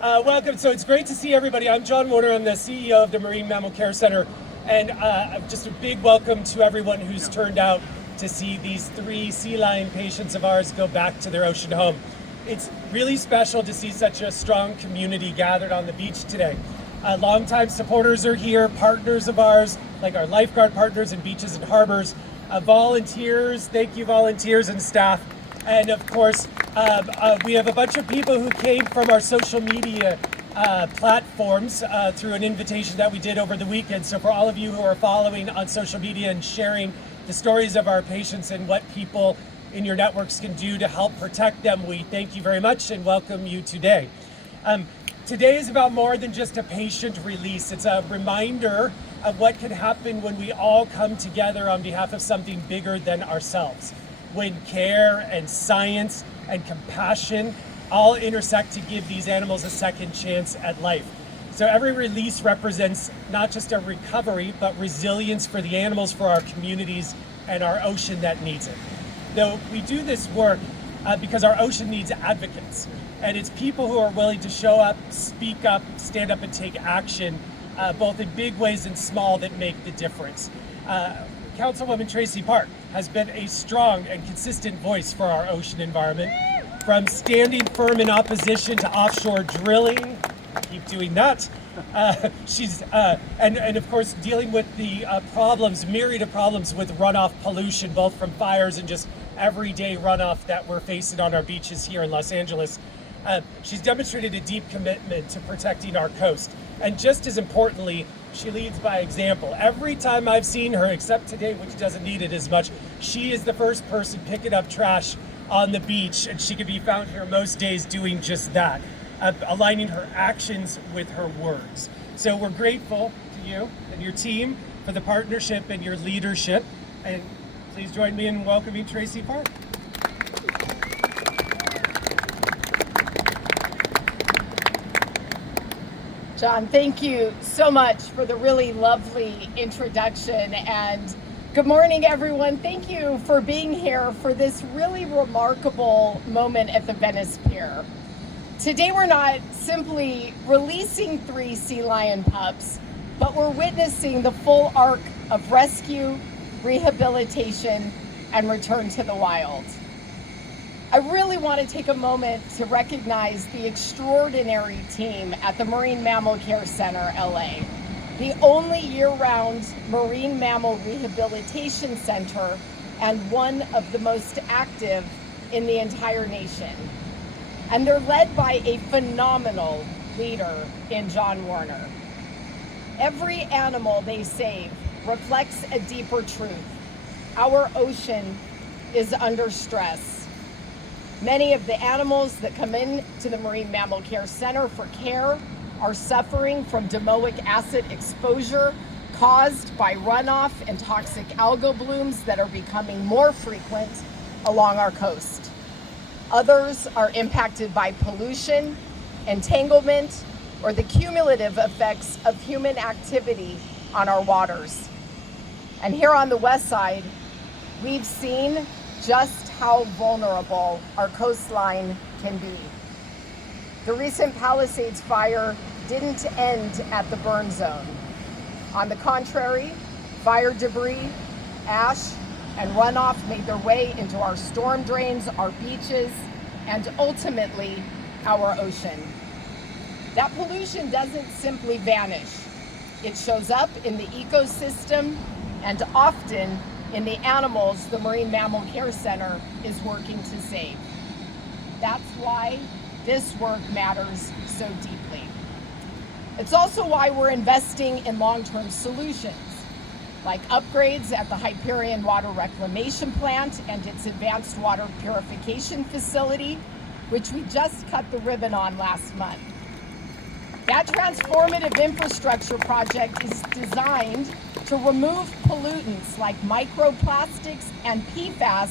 Welcome. So it's great to see everybody. I'm John Warner. I'm the CEO of the Marine Mammal Care Center. And just a big welcome to everyone who's turned out to see these 3 sea lion patients of ours go back to their ocean home. It's really special to see such a strong community gathered on the beach today. Longtime supporters are here, partners of ours, like our lifeguard partners in beaches and harbors, volunteers, thank you volunteers and staff. And of course, we have a bunch of people who came from our social media platforms through an invitation that we did over the weekend. So for all of you who are following on social media and sharing the stories of our patients and what people in your networks can do to help protect them, we thank you very much and welcome you today. Today is about more than just a patient release. It's a reminder of what can happen when we all come together on behalf of something bigger than ourselves. When care and science and compassion all intersect to give these animals a second chance at life. So every release represents not just a recovery, but resilience for the animals, for our communities, and our ocean that needs it. Though we do this work because our ocean needs advocates. And it's people who are willing to show up, speak up, stand up, and take action, both in big ways and small, that make the difference. Councilwoman Tracy Park has been a strong and consistent voice for our ocean environment, from standing firm in opposition to offshore drilling, keep doing that. She's and of course dealing with the myriad of problems with runoff pollution, both from fires and just everyday runoff that we're facing on our beaches here in Los Angeles. She's demonstrated a deep commitment to protecting our coast. And just as importantly, she leads by example. Every time I've seen her, except today, which doesn't need it as much, she is the first person picking up trash on the beach, and she can be found here most days doing just that, aligning her actions with her words. So we're grateful to you and your team for the partnership and your leadership. And please join me in welcoming Tracy Park. John, thank you so much for the really lovely introduction, and good morning, everyone. Thank you for being here for this really remarkable moment at the Venice Pier. Today, we're not simply releasing 3 sea lion pups, but we're witnessing the full arc of rescue, rehabilitation, and return to the wild. I really want to take a moment to recognize the extraordinary team at the Marine Mammal Care Center, LA, the only year-round marine mammal rehabilitation center and one of the most active in the entire nation. And they're led by a phenomenal leader in John Warner. Every animal they save reflects a deeper truth. Our ocean is under stress. Many of the animals that come in to the Marine Mammal Care Center for care are suffering from domoic acid exposure caused by runoff and toxic algal blooms that are becoming more frequent along our coast. Others are impacted by pollution, entanglement, or the cumulative effects of human activity on our waters. And here on the west side, we've seen just how vulnerable our coastline can be. The recent Palisades fire didn't end at the burn zone. On the contrary, fire debris, ash, and runoff made their way into our storm drains, our beaches, and ultimately our ocean. That pollution doesn't simply vanish. It shows up in the ecosystem and often in the animals the Marine Mammal Care Center is working to save. That's why this work matters so deeply. It's also why we're investing in long-term solutions, like upgrades at the Hyperion Water Reclamation Plant and its advanced water purification facility, which we just cut the ribbon on last month. That transformative infrastructure project is designed to remove pollutants like microplastics and PFAS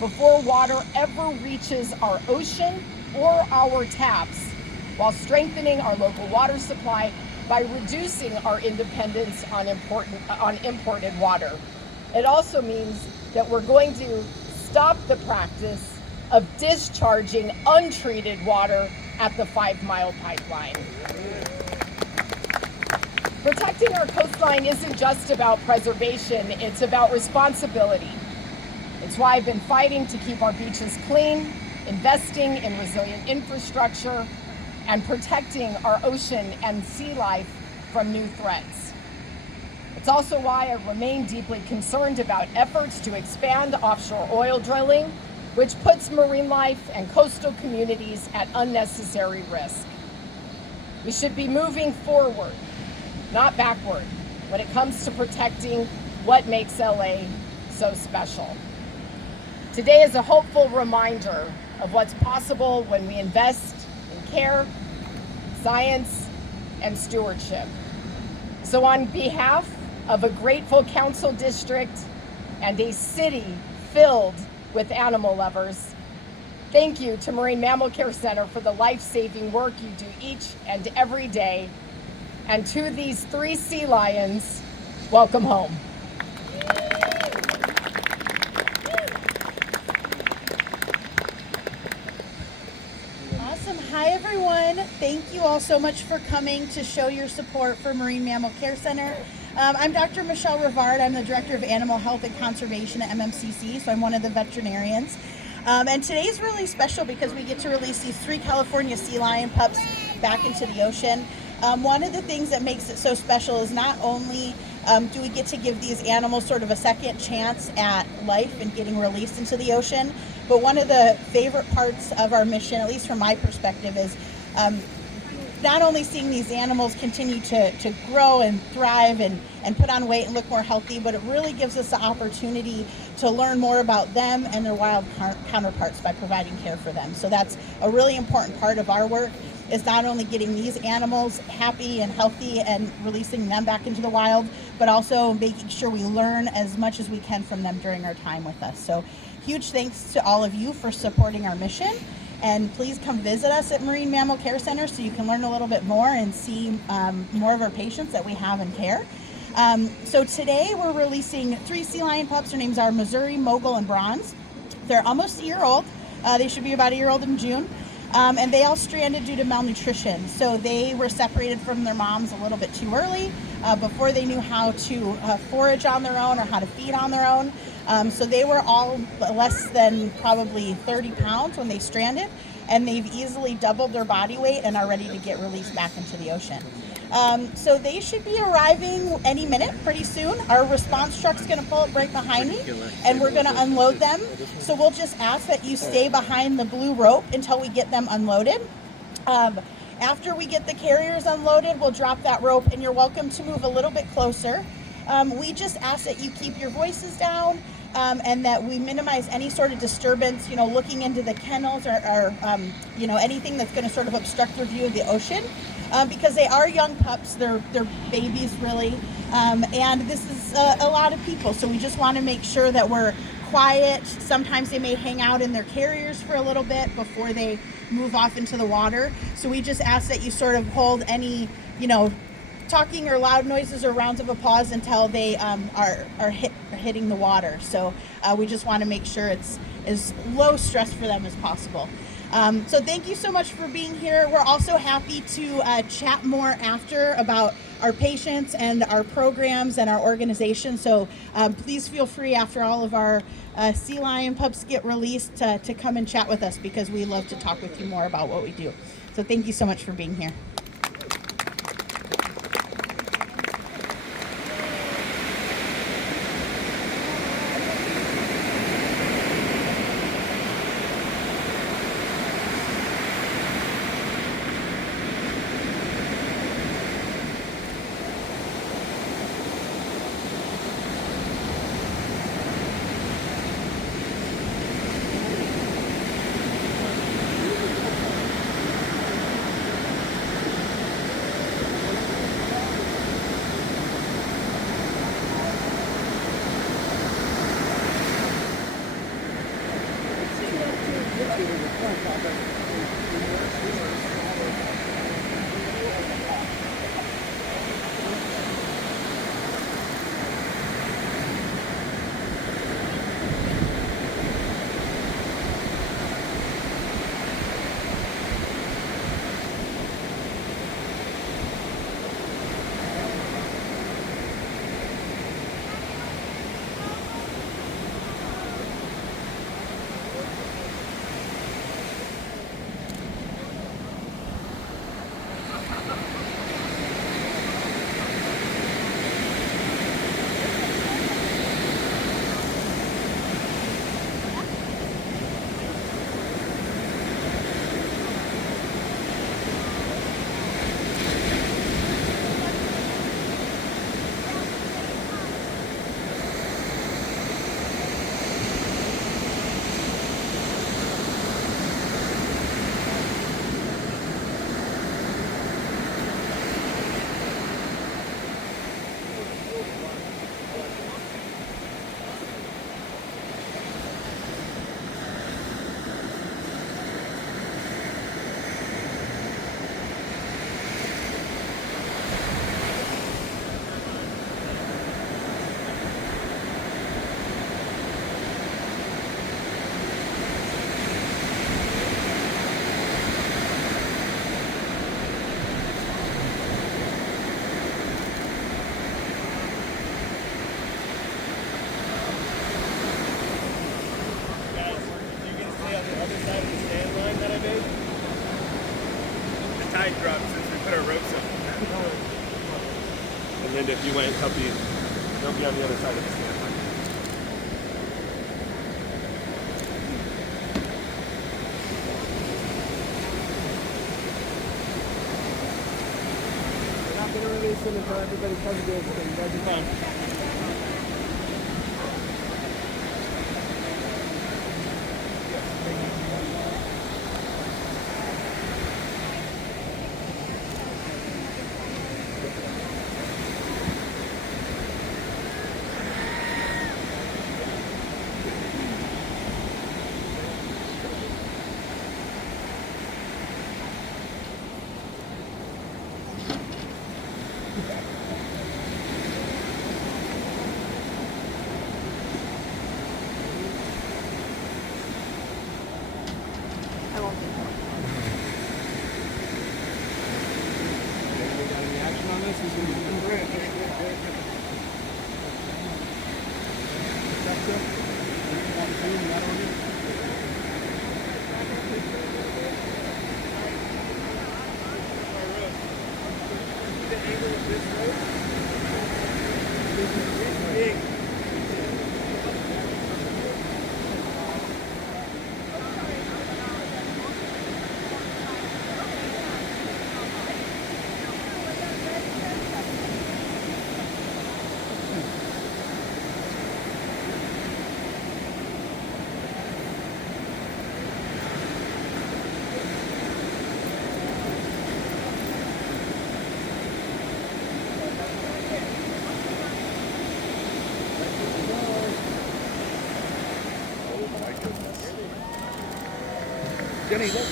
before water ever reaches our ocean or our taps, while strengthening our local water supply by reducing our dependence on imported water. It also means that we're going to stop the practice of discharging untreated water at the 5 Mile Pipeline. Protecting our coastline isn't just about preservation, it's about responsibility. It's why I've been fighting to keep our beaches clean, investing in resilient infrastructure, and protecting our ocean and sea life from new threats. It's also why I remain deeply concerned about efforts to expand offshore oil drilling, which puts marine life and coastal communities at unnecessary risk. We should be moving forward, not backward, when it comes to protecting what makes LA so special. Today is a hopeful reminder of what's possible when we invest in care, science, and stewardship. So on behalf of a grateful council district and a city filled with animal lovers, thank you to Marine Mammal Care Center for the life-saving work you do each and every day. And to these 3 sea lions, welcome home. Awesome. Hi, everyone. Thank you all so much for coming to show your support for Marine Mammal Care Center. I'm Dr. Michelle Rivard. I'm the Director of Animal Health and Conservation at MMCC, so I'm one of the veterinarians. And today's really special because we get to release these 3 California sea lion pups back into the ocean. One of the things that makes it so special is not only do we get to give these animals sort of a second chance at life and getting released into the ocean, but one of the favorite parts of our mission, at least from my perspective, is not only seeing these animals continue to grow and thrive and put on weight and look more healthy, but it really gives us the opportunity to learn more about them and their wild counterparts by providing care for them. So that's a really important part of our work, is not only getting these animals happy and healthy and releasing them back into the wild, but also making sure we learn as much as we can from them during our time with us. So huge thanks to all of you for supporting our mission. And please come visit us at Marine Mammal Care Center so you can learn a little bit more and see more of our patients that we have in care. So today we're releasing 3 sea lion pups. Their names are Missouri, Mogul, and Bronze. They're almost a year old. They should be about a year old in June. And they all stranded due to malnutrition. So they were separated from their moms a little bit too early before they knew how to forage on their own or how to feed on their own. So they were all less than probably 30 pounds when they stranded, and they've easily doubled their body weight and are ready to get released back into the ocean. So they should be arriving any minute, pretty soon. Our response truck's going to pull up right behind me, and we're going to unload them. So we'll just ask that you stay behind the blue rope until we get them unloaded. After we get the carriers unloaded, we'll drop that rope, and you're welcome to move a little bit closer. We just ask that you keep your voices down, and that we minimize any sort of disturbance, looking into the kennels or anything that's going to sort of obstruct their view of the ocean. Because they are young pups, they're babies really, and this is a lot of people, so we just want to make sure that we're quiet. Sometimes they may hang out in their carriers for a little bit before they move off into the water, so we just ask that you sort of hold any, talking or loud noises or rounds of applause until they are hitting the water. So we just want to make sure it's as low stress for them as possible. So thank you so much for being here. We're also happy to chat more after about our patients and our programs and our organization. So please feel free after all of our sea lion pups get released to come and chat with us, because we love to talk with you more about what we do. So thank you so much for being here. drop since we put our ropes up. And then if you went, they'll be on the other side of the standby. We're not going to release them until everybody comes in, so you guys are fine. Jenny, look.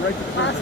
Right to the front.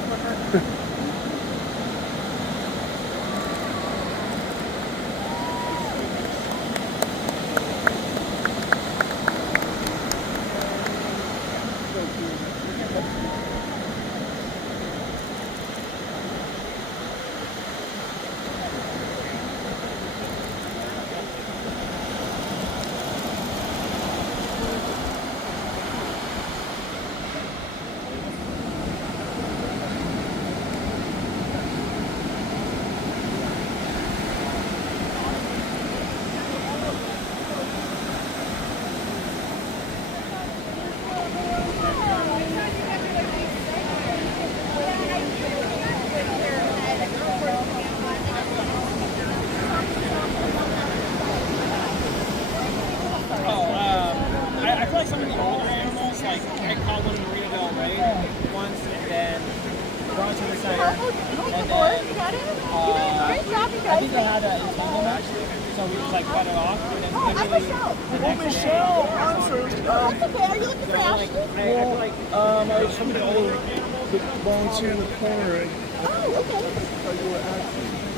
Volunteer in the corner. Oh, okay.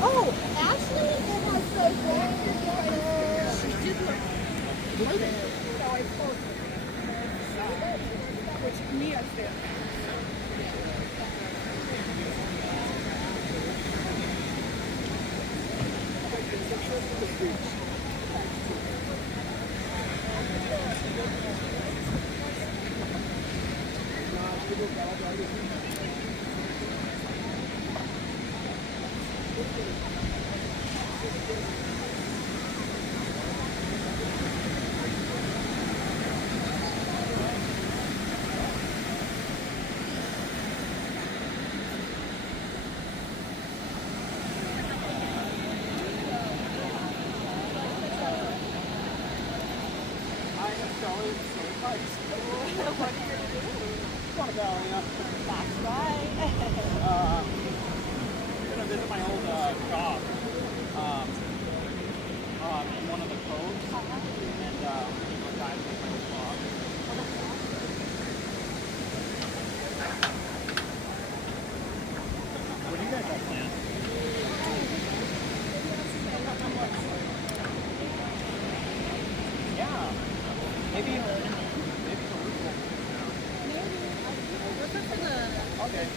Oh, Ashley, it has the volunteer. She did look. So I spoke. Which me, I said. Catalina. That's right. I'm gonna visit my old job in one of the coves, and go dive with my old dog. What do you guys have planned? Yeah, maybe a week. Okay.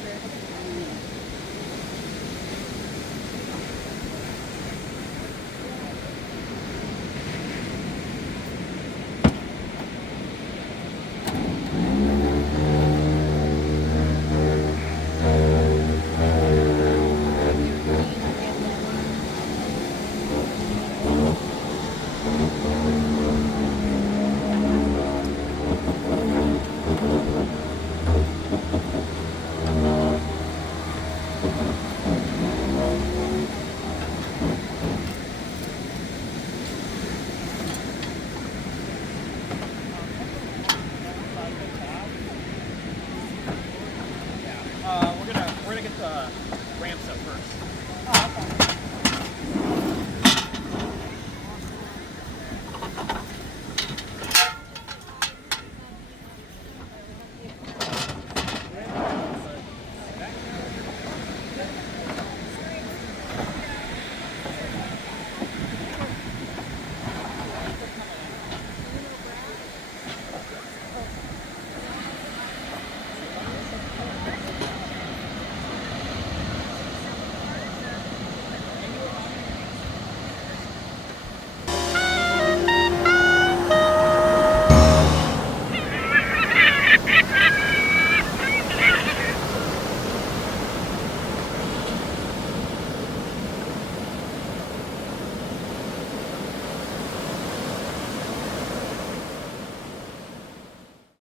We're gonna get the ramps up first. Oh, okay.